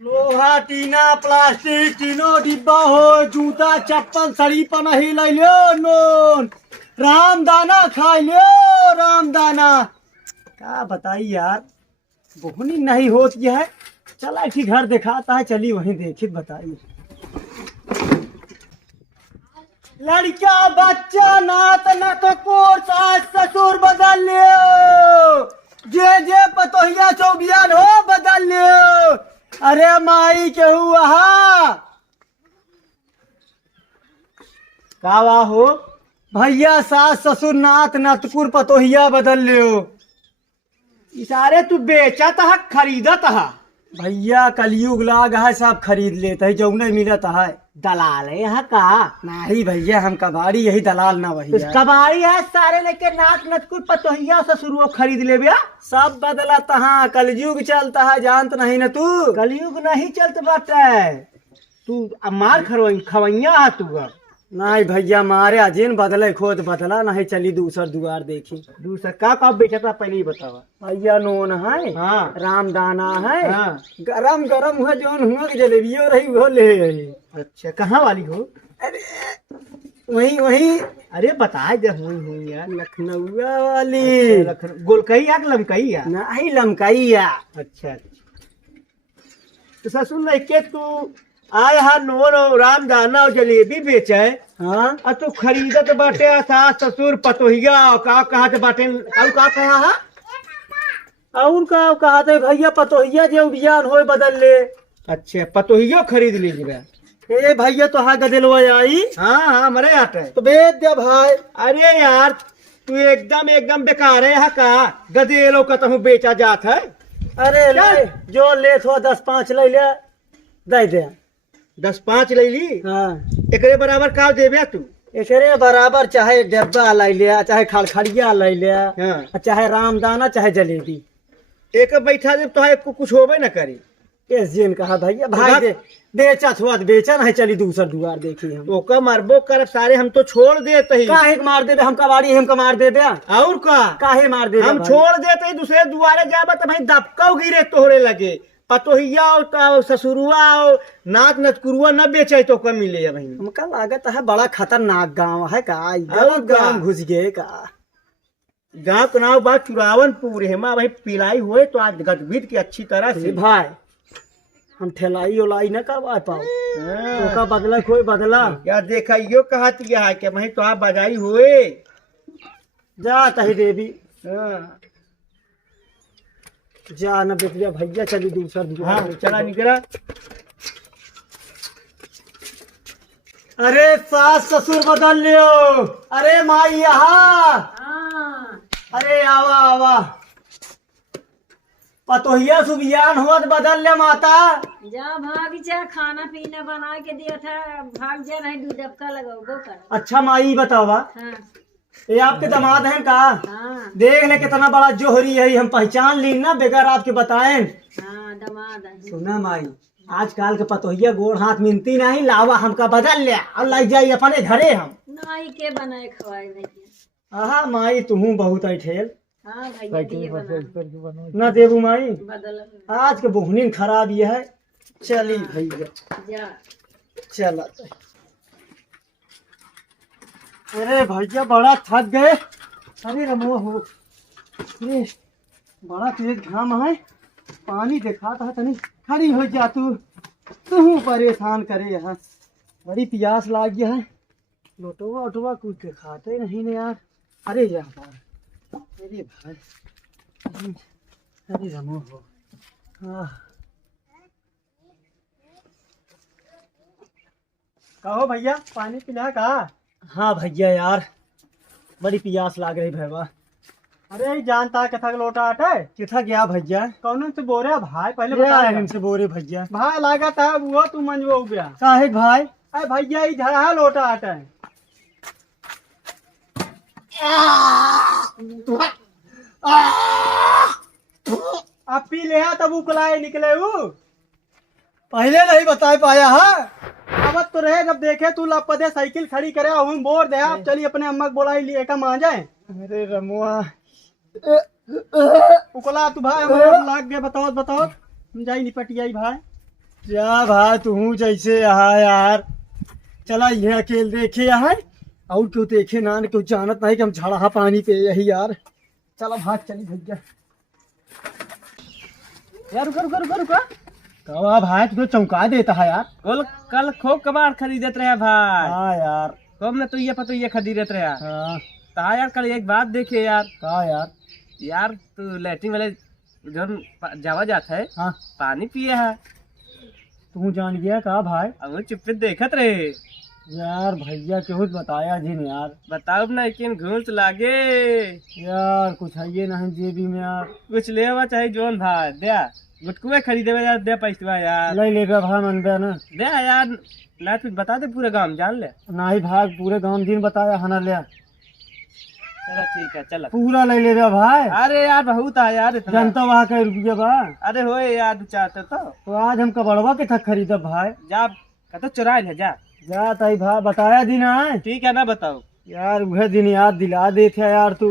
लोहा टीना प्लास्टिक तीनों डिब्बा हो, जूता चप्पल सड़ी पनही ले लो नोन, रामदाना खा लो रामदाना। क्या बताई यार, बहुनी नहीं होती है। चला ठीक घर दिखाता है, चली वहीं देखी बताई। लड़का बच्चा नात न तो कोर सास ससुर बदल लियो, जे पतोहिया चौबियान हो बदल लियो। अरे माई के हुआ कावा हो भैया, सास ससुर नात नतकुर पतोहिया बदल लियो। इशारे तू बेचत है खरीदत है? भैया कलयुग लाग है, सब खरीद लेते है, जो नहीं मिलत है। दलाल है यहाँ का? नहीं भैया, हम कबाड़ी, यही दलाल ना भैया। कबाड़ी है सारे लेके नाक नतकुर पतोहिया ससुर खरीद ले भैया। सब बदलत है, कलयुग चलता है, जानत नहीं न तू? कलयुग नहीं चलत बाटे, तू मार खवैया है तू। नहीं भैया मारे अजीन बदले खोद बदला नहीं, चली दूसर दुआर देखी। दूसर का बेचता पहले ही बतावा। भैया नोन है, हाँ रामदाना है, हाँ गरम गरम हुआ जौन हुआ जलेबियो रही वो ले रही। अच्छा कहाँ वाली हो? अरे वही वही। अरे बताए दे हुई यार, लखनऊ वाली। अच्छा, लखनऊ गोलकई या लमकई या? नहीं लमकई या। अच्छा तो ससुर लेके तू आया हा नोन और रामदाना और जलेबी बेचे। हाँ और तू खरीदत बाटे सास ससुर पतोहिया का कहते बाटे, और का कहा हा? और का कहते भैया पतोहिया जो बियान होए बदल ले। अच्छा पतोहिया खरीद लीजिए। ए भैया तो हाँ गदेलवा आई। हाँ हाँ हमारे आटे तो बेच दे भाई। अरे यार तू एकदम बेकार है का, गदेलो का तू बेचा जात है। अरे ले जो ले थो 10-5 ले ले दे दे। 10-5 ले ली? हाँ एकरे बराबर का देबे तू? एकरे बराबर चाहे डब्बा ले लिया, चाहे खड़खड़िया ले लिया, हाँ चाहे रामदाना चाहे जलेबी। एक बैठा दे तो कुछ होबे न करी। इस जिन कहा भैया भाई दे बेचा थुआ बेचा नहीं, चली दूसर दुआर देखी हम। ओका मारबो कर सारे, हम तो छोड़ देते ही। काहे मार देबे? हम कबाड़ी हम का मार देबे और का काहे मार देबे? हम छोड़ देते ही, दूसरे दुआरे जाबे तो भाई दबका गिरे तोहरे लगे। पतोहिया और ससुरुआ और नाक नतकुरुआ न बेचे तो कम मिले भाई। हमका लागत है बड़ा खतरनाक गांव है का, गांव घुस गए का। गांव का नाम बात चुरावनपुर है माँ भाई। पिलाई हुए तो आज गदबिद की अच्छी तरह से भाई हम ठेलाई उलाई न करवा पाओ। तो का बदला कोई बदला क्या देखा यो कहती है कि भाई तो आप बजाई हुए जा तही देवी। जा न बेटिया भैया, चली दूसरा दुकान। हाँ चला निकला। अरे सास ससुर बदल लियो। अरे माई यहाँ। अरे आवा आवा, पतोहिया सुबियान हुआ बदल ले माता। जा भाग जा, खाना पीना बना के दिया था, भाग जा नहीं दूध डबका लगाओ कर। अच्छा माई बतावा। हाँ। ये आपके दामाद हैं का? हाँ। देख ले कितना बड़ा जोहरी है, हम पहचान ली ना बगैर आपके बताएं। हाँ दामाद है। सुना माई, आजकल के पतोहिया गोड़ हाथ मिलती नहीं, लावा हमका बदल ले और लाई जाई अपने घरे। हम नाई के बनाए खवाए भैया। हाँ माई तुहू बहुत ठेल। हाँ भैया न देबू माई, बदल आज के बोहनीन खराब ये है। चली भैया जा चला। अरे भैया बड़ा थक गए। अरे रमो हो, अरे बड़ा तेज घाम है, पानी दिखाता है तनी खड़ी हो जा तू परेशान करे यहाँ। बड़ी प्यास लाग गया है, लोटवा ओटवा कुछ दिखाते नहीं ने यार। अरे यार अरे भाई, अरे रमो हो। कहो भैया पानी पिला का? हाँ भैया यार बड़ी प्यास लाग रही भैया। अरे जानता कथा लोटा आटे किथा गया भैया? कौन से बोरे भाई पहले बता इनसे बोरे भैया। भाई लागत है वो तू मंजो गया काहे भाई? अरे भैया इधर है लोटा आटे। अब पी ले तब उकलाए निकले वो पहले नहीं बता पाया है। अब तो रहे जब देखे तू लपदे साइकिल खड़ी करे हम बोर दे आप चली अपने अम्मा को बोलाई लिए का मान जाए। अरे रमुआ उकला तू भाई लाग गए बताओ हम जाई निपट जाई भाई। क्या भाई तू जैसे यहाँ यार, चला ये अकेले देखे यहाँ और क्यों देखे ना क्यों जानत नहीं कि हम झाड़ा पानी पे यही यार। चलो भाग चली भैया। यार रुका रुका रुका रुका। कवा भाई तुझे चौंका देता है यार। कल कल खूब कबाड़ खरीदत रहे भाई। हाँ यार। खूब ने तो ये पतो ये खरीदत रहे। हाँ ता यार कल एक बात देखे यार। कहा यार। यार तू लैट्रिन वाले जो जावा जाता है हाँ पानी पिए है। तू जान गया कहा भाई। अब वो चुप्पे देखत रहे। यार भैया क्यों बताया जिन यार। बताओ ना किन घूस लागे। यार कुछ है ये नहीं जेबी में यार। कुछ ले हुआ चाहे जोन भाई दे गुटकुए खरीदे यार दे पैसा यार ले ले भाई मन बे ना दे यार ना कुछ बता दे पूरे गांव जान ले। नहीं भाग पूरे गांव दिन बताया हना ले चलो ठीक है चलो पूरा ले ले भाई। अरे यार बहुत है यार इतना। जनता वहाँ का रुपया बा। अरे होए यार दो चाहते तो आज हम कबड़वा के थक खरीदब भाई। जा कतो चुरा ले जा। जा ताई भाई बताया दिन आए। ठीक है ना बताओ। यार वह दिन याद दिला देते यार तू।